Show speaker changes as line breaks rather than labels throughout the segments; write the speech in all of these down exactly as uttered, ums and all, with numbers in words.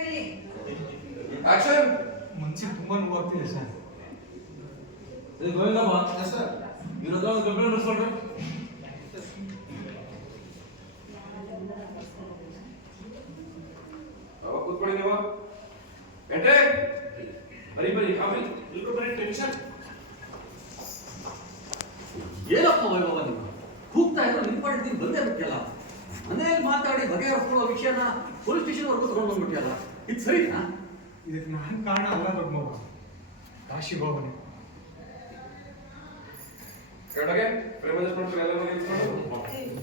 Action.
ಮನ್ಸಿಗೆ ತುಂಬಾ ನೋವಾಗ್ತಿದೆ sir.
ಇದು ಗೋವಿಂದಮ್ಮ ಸರ್, ಇವ್ರ ಹತ್ರ ಒಂದು ಕಂಪ್ಲೇಂಟ್ ಮಾಡಿಸ್ಕೊಳ್ರಿ.
ಅವ ಕೂತ್ಕೊಳ್ಳಿ ನೀವು. ಎಂಟ್ರೆ ಬರೀ ಬರೀ ಕಾಫಿ ಇಲ್ರು ಬರೀ ಟೆನ್ಷನ್.
ಏನಪ್ಪ ವೈಭವ ನೀವು ಕೂಗ್ತಾ ಇರೋ ಇಂಪಾರ್ಟೆಂಟ್ ಬಂದೇ ಬಿಟ್ಟಿಲ್ಲ. ಮನೆಯಲ್ಲಿ ಮಾತಾಡಿ ಬಗೆಹರಿಸ್ಕೊಳ್ಳೋ ವಿಷಯನ ಪೊಲೀಸ್ ಸ್ಟೇಷನ್ ವರ್ಗು ತಗೊಂಡು ಬಂದ್ಬಿಟ್ಟಿಯಲ್ಲ, ಇದು ಸರಿನಾ?
ಇದಕ್ಕೆ ನಾನು ಕಾರಣ ಅಲ್ಲ ದೊಡ್ಡ ಮಗ, ಕಾಶಿ ಭವನೆ.
ಕೆಳಗೆ ಪ್ರೇಮದಷ್ಟು ನೋಡ್ತಾರೆ ಎಲ್ಲರೂ ನಿಂತ್ಕೊಂಡು.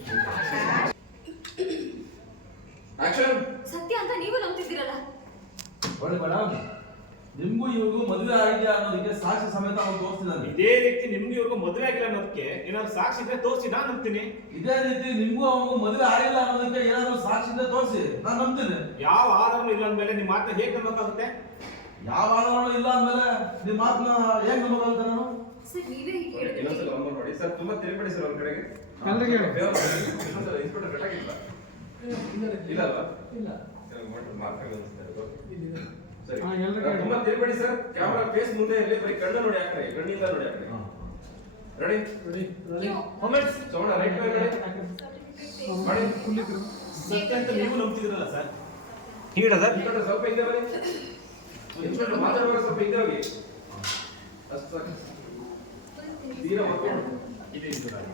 ಆಕ್ಷನ್.
ಸತ್ಯ ಅಂತ ನೀವು ನಂಬ್ತಿದ್ದೀರಲ್ಲ?
ನೋಡಿ ಮೇಡಮ್, ನಿಮ್ಗೂ ಇವ್ರಿಗೂ ಮದುವೆ ಆಗಿದೆಯಾ ಅನ್ನೋದಕ್ಕೆ ಸಾಕ್ಷಿ ಸಮೇತ ಅವ್ನು ತೋರಿಸ್ತಿದ್ದಾನೆ.
ಇದೇ ರೀತಿ ನಿಮ್ಗೆ ಇವ್ರಿಗೂ ಮದುವೆ ಆಗಿಲ್ಲ ಅನ್ನೋದಕ್ಕೆ ಏನಾದ್ರು ಸಾಕ್ಷಿ ಇದ್ರೆ ತೋರಿಸಿ, ನಾನು ನಂಬ್ತೀನಿ.
ಇದೇ ರೀತಿ ನಿಮ್ಗೂ ಅವನಿಗೂ ಮದುವೆ ಆಗಿಲ್ಲ ಅನ್ನೋದಕ್ಕೆ ಏನಾದ್ರು ಸಾಕ್ಷಿ ಇದ್ರೆ ತೋರಿಸಿ, ನಾನು ನಂಬ್ತೀನಿ.
ಯಾವ ಆಧಾರನೂ ಇಲ್ಲ ಅಂದ್ಮೇಲೆ ನಿಮ್ಮ ಮಾತನ್ನ ಹೇಗೆ ನಂಬಕ್ಕಾಗುತ್ತೆ?
ಯಾವ ಆಧಾರನೂ ಇಲ್ಲ ಅಂದ್ಮೇಲೆ ನಿಮ್ಮ ಮಾತನ್ನ ಹೇಗೆ ನಂಬಕ್ಕಾಗುತ್ತೆ ನಾನು?
ಸರ್ ನೀವೇ ಹೀಗೆ ಹೇಳಿದ್ರೆ
ಇನ್ನೊಂದ್ಸಲ ಒಂದು ನೋಡಿ ಸರ್, ತುಂಬಾ ತಿರುಪಡಿ ಸರ್ ಒಂದ್ ಕಡೆಗೆ.
ಎಲ್ಲರಿಗೆ ಹೇಳು.
ಇನ್ನೊಂದ್ಸಲ ಇನ್ಸ್ಪೆಕ್ಟರ್ ಕಟ್ಟಾಗಿಲ್ಲ ಇಲ್ಲ ಅಲ್ವಾ?
ಇಲ್ಲ.
ಮಾರ್ಕ್ ಆಗಿ ಅನ್ಸುತ್ತೆ ಅದು. ಸರಿ.
ಹಾ, ಎಲ್ರಿಗೂ ಹೇಳು.
ತುಂಬಾ ತಿರುಪಡಿ ಸರ್. ಕ್ಯಾಮೆರಾ ಫೇಸ್ ಮುಂದೆ ಇರಲಿ, ಬರೀ ಕಣ್ಣು ನೋಡಿ ಹಾಕ್ರಿ, ಕಣ್ಣಿಂದ ನೋಡಿ ಹಾಕ್ರಿ. ರೆಡಿ
ನೀವು
ಮೊಮೆಂಟ್ಸ್ ಸೋಣ ರೈಟ್ ಕೈ ರೆಡಿ ಮಾಡಿ.
ಕುಳ್ಳಿದ್ರು.
ಸತ್ಯ ಅಂತ ನೀವು ನಂಬ್ತಿದ್ರಲ್ಲ ಸರ್, ಹೀಗಿಡ ಸರ್.
ಇನ್ಸ್ಪೆಕ್ಟರ್ ಸ್ವಲ್ಪ ಹಿಂದೆ ಬನ್ನಿ. ಇನ್ಸ್ಪೆಕ್ಟರ್ ಮಾತಾಡುವಾಗ ಸ್ವಲ್ಪ ಹಿಂದೆ ಹೋಗಿ. ಅಷ್ಟು ಸಾಕು. ತೀರಾ ಮಕ್ಕಳು
ಇದೆ ಇದು ಸರ್.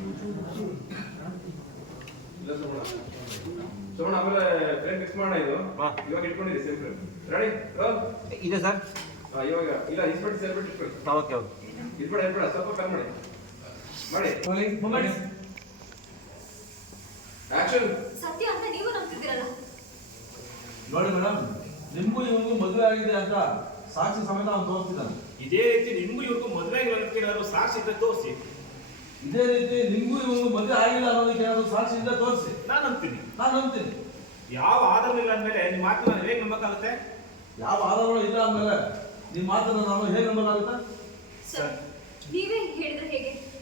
ಇಲ್ಲ ಸೋಣ ಸೋಣ ಆಮೇಲೆ ಫ್ರೇಮ್ ಫಿಕ್ಸ್ ಮಾಡೋಣ. ಇದು
ಹಾ.
ಇವಾಗ ಇಟ್ಕೊಂಡಿರಿ ಸೇಮ್ ಫ್ರೇಮ್. Ready roll.
ಇದೆ ಸರ್.
ಹಾ ಇವಾಗ ಇಲ್ಲ ಇನ್ಸ್ಪೆಕ್ಟರ್ ಸೇರ್ಬಿಟ್ಟು ಇಟ್ಕೊಳ್ಳಿ.
Okay okay.
ಇಟ್ಬೇಡ ಇಟ್ಬೇಡ ಸ್ವಲ್ಪ ಕಮ್ಮಿ ಮಾಡಿ ಮಾಡಿ.
ರೋಲಿಂಗ್.
Moments action.
ಸತ್ಯ ಅಂತ ನೀವು ನಂಬ್ತಿದ್ದೀರಲ್ಲ?
ನೋಡಿ ಮೇಡಮ್, ನಿಮ್ಗೂ ಇವನಿಗೂ ಮದುವೆ ಆಗಿದೆ ಅಂತ ಸಾಕ್ಷಿ ಸಮೇತ ಅವ್ನು ತೋರಿಸ್ತಿದ್ದಾನೆ.
ಇದೇ ರೀತಿ ನಿಮ್ಗೂ ಇವ್ರಿಗೂ ಮದುವೆ ಆಗಿಲ್ಲ ಅನ್ನೋದಕ್ಕೆ ಏನಾದ್ರು ಸಾಕ್ಷಿ ಇದ್ರೆ ತೋರಿಸಿ,
ಇದೇ ರೀತಿ ನಿಮ್ಗೂ ಇವನಿಗೂ ಮದುವೆ ಆಗಿಲ್ಲ ಅನ್ನೋದಕ್ಕೆ ಏನಾದ್ರು ಸಾಕ್ಷಿ ಇದ್ರೆ ತೋರಿಸಿ,
ನಾನು ನಂಬ್ತೀನಿ.
ನಾನು ನಂಬ್ತೀನಿ.
ಯಾವ ಆಧಾರ ಇಲ್ಲ ಅಂದ್ಮೇಲೆ ನಿಮ್ಮ ಮಾತನ್ನ ನಾನು ಹೇಗೆ ನಂಬಕ್ಕಾಗುತ್ತೆ?
ಯಾವ ಆಧಾರಗಳು ಇಲ್ಲ ಅಂದ್ಮೇಲೆ ನಿಮ್ಮ ಮಾತನ್ನ ನಾನು ಹೇಗೆ ನಂಬಲಾಗುತ್ತೆ?
ಸರ್ ನೀವೇ ಹೇಳಿದ್ರೆ ಹೇಗೆ?